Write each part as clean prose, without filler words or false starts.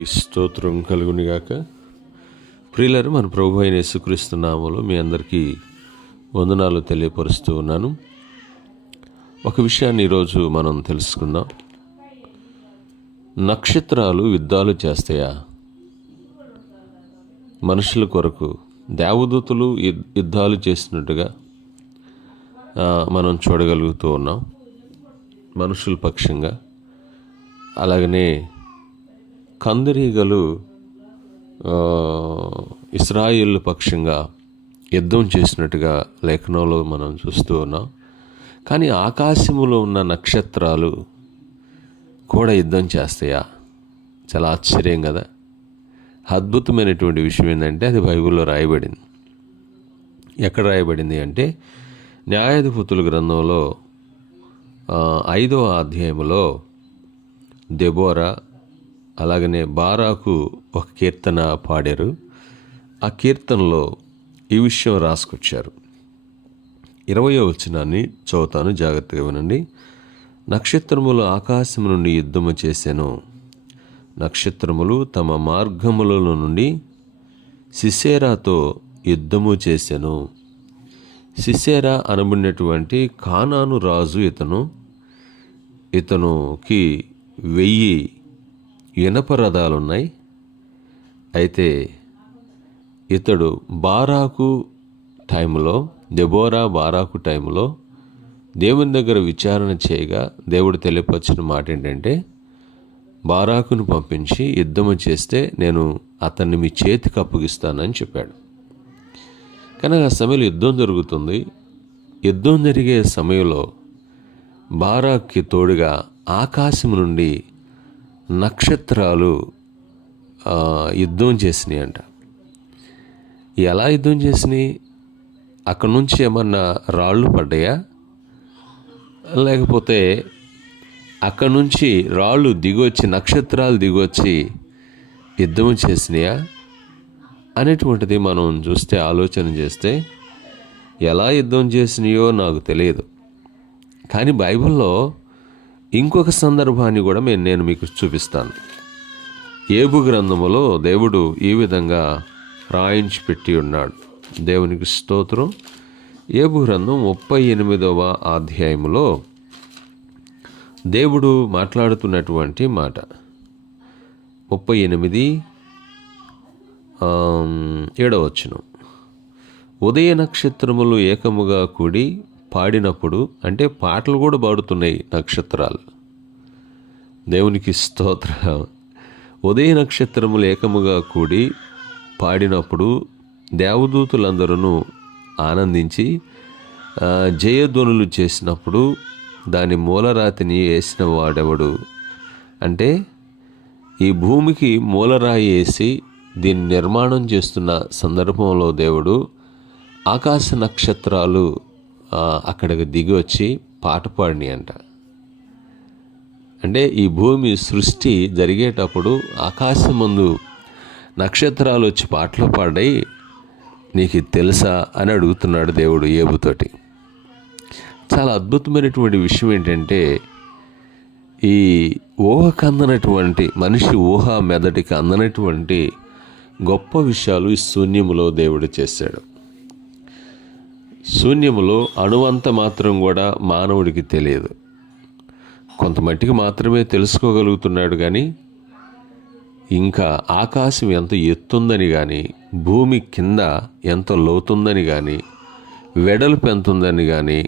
స్తోత్రం కలుగునిగాక. ప్రియులారా, మన ప్రభు అయిన యేసుక్రీస్తు నామములో మీ అందరికీ వందనాలు తెలియపరుస్తూ ఉన్నాను. ఒక విషయాన్ని ఈరోజు మనం తెలుసుకుందాం. నక్షత్రాలు యుద్ధాలు చేస్తాయా? మనుషుల కొరకు దేవదూతలు యుద్ధాలు చేసినట్టుగా మనం చూడగలుగుతూ ఉన్నాం మనుషుల పక్షంగా. అలాగనే కందిరీగలు ఇశ్రాయేల్ పక్షంగా యుద్ధం చేసినట్టుగా లేఖనంలో మనం చూస్తూ ఉన్నాం. కానీ ఆకాశములో ఉన్న నక్షత్రాలు కూడా యుద్ధం చేస్తాయా? చాలా ఆశ్చర్యం కదా. అద్భుతమైనటువంటి విషయం ఏంటంటే అది బైబిల్లో రాయబడింది. ఎక్కడ రాయబడింది అంటే న్యాయాధిపతుల గ్రంథంలో 5వ అధ్యాయంలో దెబోరా అలాగనే బారాకు ఒక కీర్తన పాడారు. ఆ కీర్తనలో ఈ విషయం రాసుకొచ్చారు. 20వ వచనాన్ని చదువుతాను, జాగ్రత్తగా వినండి. నక్షత్రములు ఆకాశం నుండి యుద్ధము చేసెను, నక్షత్రములు తమ మార్గములలో నుండి సిసేరాతో యుద్ధము చేసెను. సిసేరా అనబడినటువంటి కానాను రాజు ఇతనుకి 1000 ఇనప రథాలున్నాయి. అయితే ఇతడు దెబోరా బారాకు టైంలో దేవుని దగ్గర విచారణ చేయగా దేవుడు తెలియపరిచిన మాట ఏంటంటే, బారాకును పంపించి యుద్ధము చేస్తే నేను అతన్ని మీ చేతికి అప్పగిస్తానని చెప్పాడు. కానీ ఆ సమయంలో యుద్ధం జరుగుతుంది. యుద్ధం జరిగే సమయంలో బారాక్కి తోడుగా ఆకాశం నుండి నక్షత్రాలు యుద్ధం చేసినాయి అంట. ఎలా యుద్ధం చేసినాయి? అక్కడి నుంచి ఏమన్నా రాళ్ళు పడ్డాయా, లేకపోతే అక్కడి నుంచి రాళ్ళు దిగొచ్చి నక్షత్రాలు దిగొచ్చి యుద్ధం చేసినాయా అనేటువంటిది మనం చూస్తే, ఆలోచన చేస్తే ఎలా యుద్ధం చేసినాయో నాకు తెలియదు. కానీ బైబిల్లో ఇంకొక సందర్భాన్ని కూడా నేను మీకు చూపిస్తాను. ఏబు గ్రంథములో దేవుడు ఈ విధంగా రాయించి పెట్టి ఉన్నాడు. దేవునికి స్తోత్రం. ఏబు గ్రంథం 38వ అధ్యాయములో దేవుడు మాట్లాడుతున్నటువంటి మాట. 38:7 వచనం. ఉదయ నక్షత్రములు ఏకముగా కూడి పాడినప్పుడు, అంటే పాటలు కూడా పాడుతున్నాయి నక్షత్రాలు. దేవునికి స్తోత్రం. ఉదయ నక్షత్రములు ఏకముగా కూడి పాడినప్పుడు దేవదూతులందరూ ఆనందించి జయధ్వనులు చేసినప్పుడు దాని మూలరాతిని వేసిన వాడెవడు? అంటే ఈ భూమికి మూలరాయి వేసి దీన్ని నిర్మాణం చేస్తున్న సందర్భంలో దేవుడు ఆకాశ నక్షత్రాలు అక్కడికి దిగి వచ్చి పాట పాడినాయి అంట. అంటే ఈ భూమి సృష్టి జరిగేటప్పుడు ఆకాశం ముందు నక్షత్రాలు వచ్చి పాటలు పాడాయి, నీకు తెలుసా అని అడుగుతున్నాడు దేవుడు ఏబుతోటి. చాలా అద్భుతమైనటువంటి విషయం ఏంటంటే, ఈ ఊహకు అందనటువంటి, మనిషి ఊహ మెదటికి అందనటువంటి గొప్ప విషయాలు ఈ శూన్యములో దేవుడు చేశాడు. శూన్యములో అణువంత మాత్రం కూడా మానవుడికి తెలియదు. కొంత మట్టికి మాత్రమే తెలుసుకోగలుగుతున్నాడు. కానీ ఇంకా ఆకాశం ఎంత ఎత్తుందని కానీ, భూమి కింద ఎంత లోతుందని కానీ, వెడల్పు ఎంత ఉందని కానీ,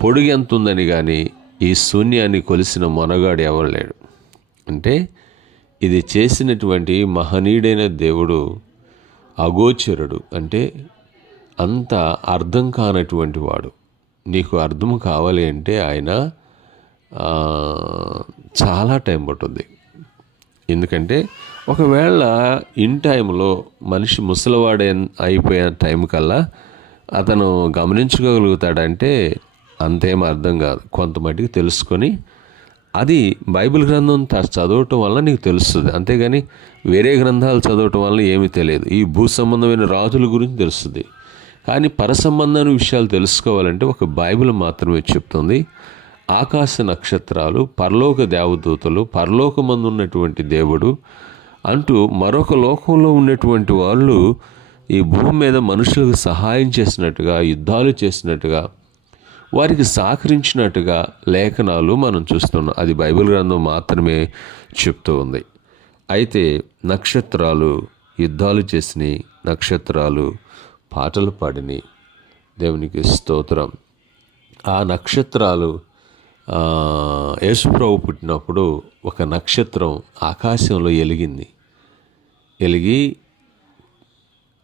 పొడుగు ఎంత ఉందని కానీ ఈ శూన్యాన్ని కొలిసిన మొనగాడు ఎవరు లేడు. అంటే ఇది చేసినటువంటి మహనీయుడైన దేవుడు అగోచరుడు, అంటే అంత అర్థం కానటువంటి వాడు. నీకు అర్థం కావాలి అంటే ఆయన చాలా టైం పట్టుద్ది. ఎందుకంటే ఒకవేళ ఇన్ టైంలో మనిషి ముసలివాడే అయిపోయిన టైం కల్లా అతను గమనించుకోగలుగుతాడంటే అంతేం అర్థం కాదు. కొంత మటుకు తెలుసుకొని అది బైబిల్ గ్రంథం చదవటం వల్ల నీకు తెలుస్తుంది. అంతేగాని వేరే గ్రంథాలు చదవటం వల్ల ఏమీ తెలియదు. ఈ భూ సంబంధమైన రాజుల గురించి తెలుస్తుంది. కానీ పరసంబంధమైన విషయాలు తెలుసుకోవాలంటే ఒక బైబిల్ మాత్రమే చెప్తుంది. ఆకాశ నక్షత్రాలు, పరలోక దేవదూతలు, పరలోకమందు ఉన్నటువంటి దేవుడు, అంటూ మరొక లోకంలో ఉన్నటువంటి వాళ్ళు ఈ భూమి మీద మనుషులకు సహాయం చేసినట్టుగా, యుద్ధాలు చేసినట్టుగా, వారికి సహకరించినట్టుగా లేఖనాలు మనం చూస్తున్నాం. అది బైబిల్ గ్రంథం మాత్రమే చెప్తూ ఉంది. అయితే నక్షత్రాలు యుద్ధాలు చేసినాయి, నక్షత్రాలు పాటలు పాడినాయి. దేవునికి స్తోత్రం. ఆ నక్షత్రాలు యేసుప్రభు పుట్టినప్పుడు ఒక నక్షత్రం ఆకాశంలో ఎలిగి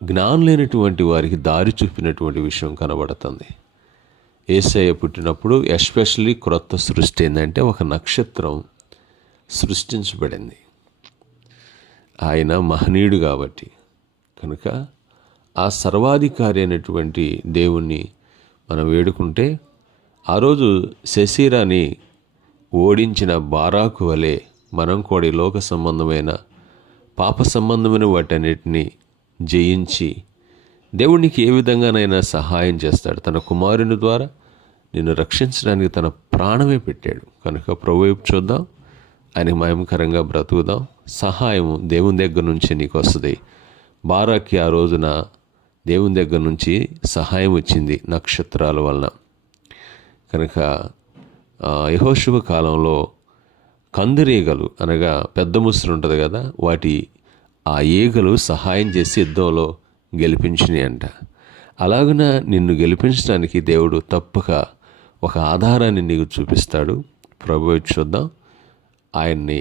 జ్ఞానం లేనటువంటి వారికి దారి చూపినటువంటి విషయం కనబడుతుంది. యేసయ్య పుట్టినప్పుడు ఎస్పెషల్లీ క్రొత్త సృష్టి ఏంటంటే ఒక నక్షత్రం సృష్టించబడింది. ఆయన మహనీయుడు కాబట్టి కనుక ఆ సర్వాధికారి అయినటువంటి దేవుణ్ణి మనం వేడుకుంటే ఆ రోజు శశీరాని ఓడించిన బారాకు వలె మనం కూడా లోక సంబంధమైన పాప సంబంధమైన వాటన్నిటిని జయించి దేవునికి ఏ విధంగానైనా సహాయం చేస్తాడు. తన కుమారుని ద్వారా నిన్ను రక్షించడానికి తన ప్రాణమే పెట్టాడు. కనుక ప్రభు వైపు చూద్దాం, ఆయనకు మహిమకరంగా బ్రతుకుదాం. సహాయం దేవుని దగ్గర నుంచి నీకు వస్తుంది. బారాకి ఆ రోజున దేవుని దగ్గర నుంచి సహాయం వచ్చింది నక్షత్రాల వలన. కనుక యెహోషువ కాలంలో కందిరీగలు అనగా పెద్ద ముసురు ఉంటుంది కదా, ఆ ఈగలు సహాయం చేసి యుద్ధంలో గెలిపించినాయి అంట. అలాగున నిన్ను గెలిపించడానికి దేవుడు తప్పక ఒక ఆధారాన్ని నీకు చూపిస్తాడు. ప్రభు చూద్దాం, ఆయన్ని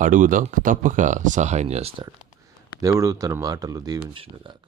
అడుగుదాం, తప్పక సహాయం చేస్తాడు. దేవుడు తన మాటలు దీవించునుగాక.